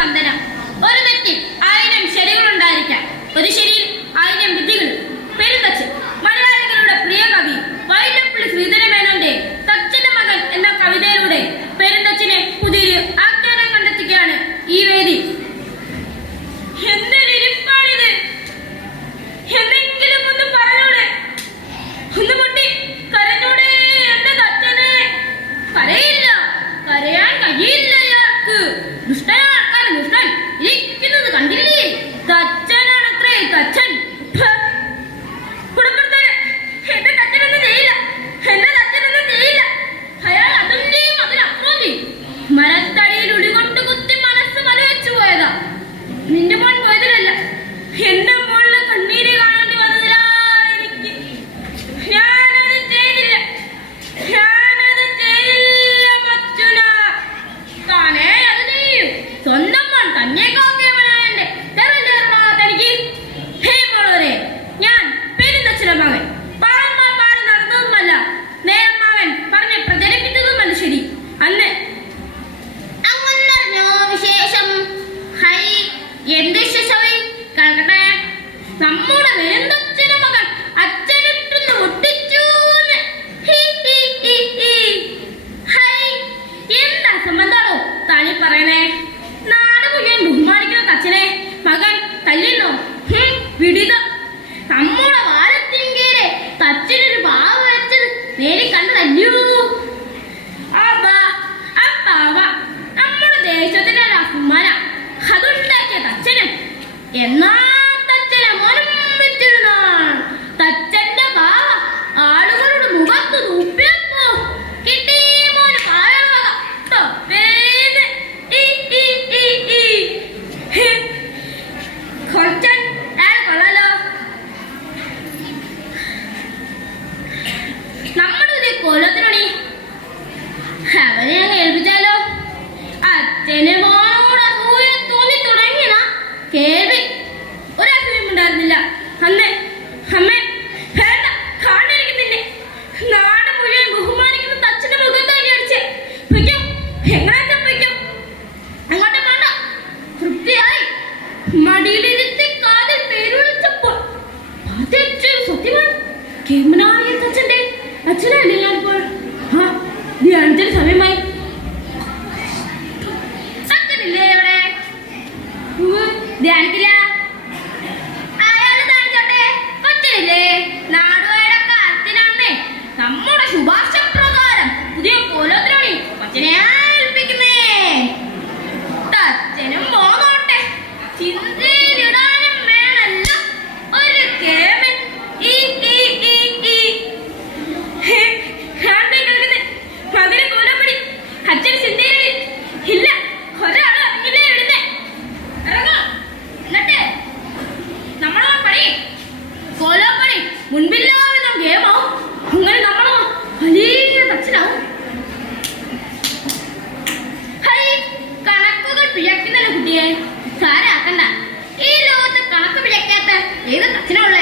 വന്ദനം. ഒരു തെറ്റിൽ 1000 ശരികളുണ്ടായിരിക്കാം, ഒരു ശരിയിൽ 1000 വിദ്യകൾ. പെരുന്തച്ഛൻ മലയാളികളുടെ പ്രിയ കവി വൈലപ്പള്ളി ശ്രീധരമേനോന്റെ തച്ചന്റെ മകൻ എന്ന കവിതയിലൂടെ പെരുന്തച്ഛനെ പുതിയൊരു ആഖ്യാനം കണ്ടെത്തുകയാണ് ഈ വേദി. എന്തൊരിപ്പാണിത്! എന്തെങ്കിലും ഒന്ന് പറഞ്ഞൂടെ? ഒന്ന് പൊട്ടി കരഞ്ഞൂടെ? എന്റെ തച്ചനെ കരയില്ല, കരയാൻ കഴിയില്ല. അയാൾക്ക് ദുഷ്ടനാൾക്കാരൻ ദുഷ്ടൻ ഇരിക്കുന്നത് കണ്ടില്ലേ? തച്ചനാണത്രേ തച്ചൻ. കുടുംബത്തിന് എന്റെ തച്ചനൊന്നും ചെയ്യില്ല, എന്റെ തച്ചനൊന്നും ചെയ്യില്ല. അയാൾ അതും ചെയ്യും, അതിനപ്പുറം ചെയ്യും. മരത്തടിയിൽ ഉളികൊണ്ട് കുത്തി മനസ്സ് മരവെച്ചു പോയതാ. നിന്റെ മോൻ പോയതിലല്ല, എന്റെ മോളിലെ കണ്ണീര് കാണേണ്ടി വന്നതിലാ എനിക്ക്. ഞാനത് ചെയ്തില്ല, ഞാനത് ചെയ്യില്ല മച്ചുന. താനേ അത് ചെയ്യും. സ്വന്തം മോൻ തന്നെ കാക്കേവനായന്റെ തനിക്ക്. ഹേ മോളവരെ, ഞാൻ പെരുന്തച്ഛന്റെ മകൻ. പാവന്മാർ പാടി നടന്നതുമല്ല, നേരമാവൻ പറഞ്ഞ് പ്രചരിപ്പിച്ചതുമല്ല ശരി. അന്ന് അങ്ങനോ വിശേഷം. ഹൈ, എന്ത് വിശേഷമേ കേൾക്കട്ടെ. നമ്മുടെ പെരുന്തച്ഛന്റെ മകൻ അച്ഛനിട്ടൊന്ന് ഒട്ടിച്ചു. ഹൈ, എന്താ സംബന്ധാണോ താനീ പറയണേ? നാട് മുഴുവൻ ബഹുമാനിക്കുന്ന തച്ചനെ മകൻ തല്ലിണോ? വിടിത. നമ്മുടെ വാലത്തിങ്കേരെ തച്ചനൊരു പാവ വെച്ചത് നേരി കണ്ടു തല്ലൂ. നമ്മുടെ ദേശത്തിന്റെ രാജകുമാര അതുണ്ടാക്കിയ തച്ചന്. എന്നാ തച്ചനെ മോനും വെച്ചിരുന്നാൾ. തച്ചന്റെ പാവ ആളുകളുടെ മുഖത്ത് തുപ്പിയപ്പോ കിട്ടി മോന് പാവക. കൊച്ചൻ കൊള്ളാലോ. നമ്മുടെ കൊല്ലത്തിനണി അവനെ അങ്ങ് ഏൽപ്പിച്ചാലോ? അച്ഛന് മോനോട് അസൂയ തോന്നി തുടങ്ങിയ കേൾവി. ഒരസൂയം ഉണ്ടായിരുന്നില്ല അന്ന്. അമ്മേ വേണ്ട, കാണിരിക്കുന്നില്ലേ? നാട് മുഴുവൻ ബഹുമാനിക്കുന്ന തച്ചന്റെ മുഖം തന്നെ അടിച്ച് വയ്ക്കും. എങ്ങനെ വയ്ക്കും? അങ്ങോട്ട് വേണ്ട. തൃപ്തിയായി മടിയിലിരുത്തി കാതിൽ പേര് വിളിച്ചപ്പോൾ സത്യമാണ്. കേമനായ തച്ചന്റെ അച്ഛനല്ലേ ഞാനിപ്പോൾ? ധ്യാനത്തിന് സമയമായി. അച്ഛനില്ലേ അവിടെ? ധ്യാനത്തില്ല. അയാള് ധ്യാനിച്ചോട്ടെ. കൊച്ചനില്ലേ? നാടുവാടൊക്കെ അച്ഛനമ്മേ നമ്മുടെ ശുപാർശ പ്രകാരം പുതിയ കോലത്തിലാണ് കൊച്ചനെ ഏൽപ്പിക്കുന്നേ. തച്ചനും പോന്നോട്ടെ. ചിന്തയിലിടാനും വേണല്ല ഒരു കേമൻ. മകന് കോലപ്പടി. അച്ഛൻ ചിന്തയിൽ ഇല്ല. ഒരാള് ഇറങ്ങില്ലേ ഇടുന്നേ? ഇറങ്ങ. എന്നിട്ട് നമ്മളോ പണി കോലപ്പണി മുൻപില്ലാതെ ഗെയിമാവും. അങ്ങനെ നമ്മളോ വലിയ തച്ചനാവും. ഹൈ, കണക്കുകൾ പിഴക്കുന്നല്ലോ കുട്ടിയെ. സാരാക്കണ്ട. ഈ ലോകത്ത് കണക്ക് പിഴക്കാത്ത ഏത് തച്ചനാ ഉള്ളേ?